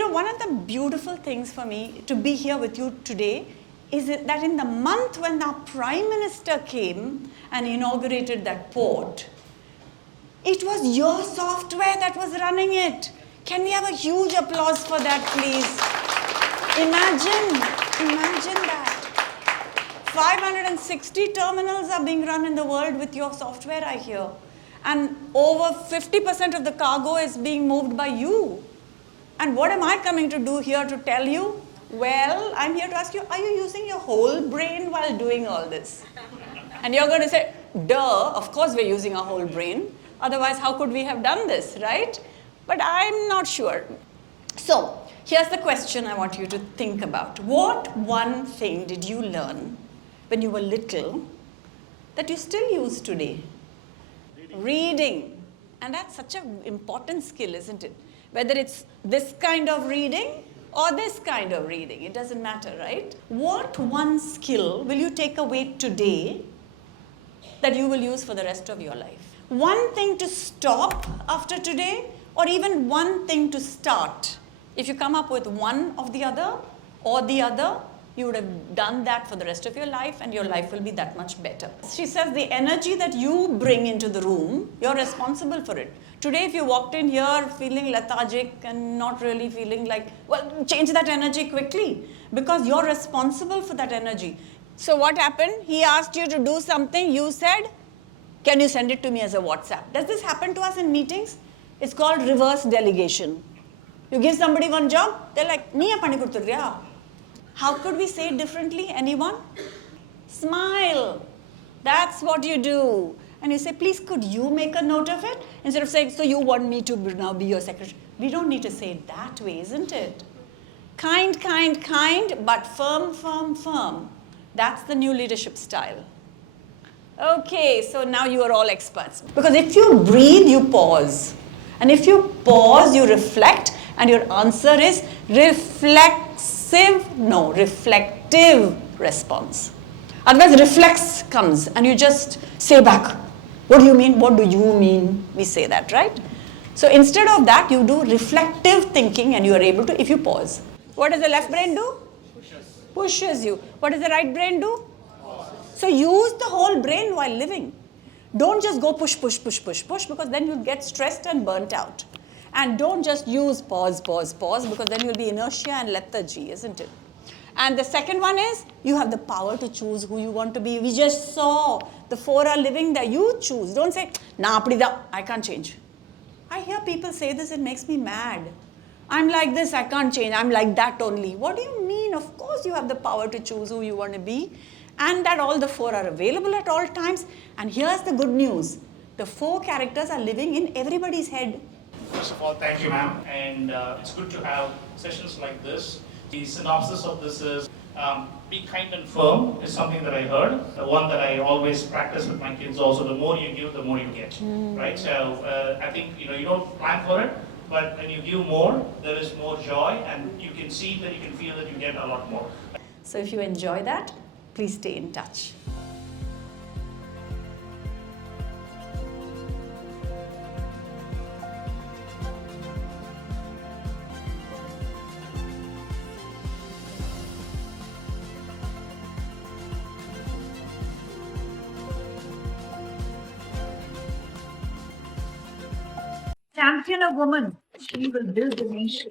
one of the beautiful things for me to be here with you today is that in the month when our Prime Minister came and inaugurated that port, it was your software that was running it. Can we have a huge applause for that, please? Imagine that. 560 terminals are being run in the world with your software, I hear. And over 50% of the cargo is being moved by you. And what am I coming to do here to tell you? Well, I'm here to ask you, are you using your whole brain while doing all this? And you're going to say, duh, of course we're using our whole brain. Otherwise, how could we have done this, right? But I'm not sure. So, here's the question I want you to think about. What one thing did you learn when you were little that you still use today? Reading. And that's such an important skill, isn't it? Whether it's this kind of reading or this kind of reading, it doesn't matter, right? What one skill will you take away today that you will use for the rest of your life? One thing to stop after today, or even one thing to start. If you come up with one of the other or the other, you would have done that for the rest of your life and your life will be that much better. She says the energy that you bring into the room, you're responsible for it. Today, if you walked in here feeling lethargic and not really feeling like, well, change that energy quickly because you're responsible for that energy. So what happened? He asked you to do something, you said, can you send it to me as a WhatsApp? Does this happen to us in meetings? It's called reverse delegation. You give somebody one job, they're like, "Niya pani kudutudriya." How could we say it differently? Anyone? Smile. That's what you do. And you say, please, could you make a note of it? Instead of saying, so you want me to now be your secretary. We don't need to say it that way, isn't it? Kind, kind, kind, but firm, firm, firm. That's the new leadership style. Okay, so now you are all experts. Because if you breathe, you pause. And if you pause, you reflect. And your answer is reflective response. Otherwise, reflex comes and you just say back, what do you mean? What do you mean? We say that, right? So instead of that, you do reflective thinking and you are able to, if you pause. What does the left brain do? Pushes you. What does the right brain do? So use the whole brain while living. Don't just go push, push, push, push, push, because then you'll get stressed and burnt out. And don't just use pause, pause, pause, because then you'll be inertia and lethargy, isn't it? And the second one is, you have the power to choose who you want to be. We just saw the 4 are living there. You choose. Don't say, nah, I can't change. I hear people say this, it makes me mad. I'm like this, I can't change. I'm like that only. What do you mean? Of course you have the power to choose who you want to be. And that all the 4 are available at all times. And here's the good news. The 4 characters are living in everybody's head. First of all, thank you, ma'am. And it's good to have sessions like this. The synopsis of this is, be kind and firm is something that I heard. The one that I always practice with my kids also, the more you give, the more you get, right? So I think, you don't plan for it, but when you give more, there is more joy and you can see that, you can feel that you get a lot more. So if you enjoy that, please stay in touch. Champion a woman, she will build the nation.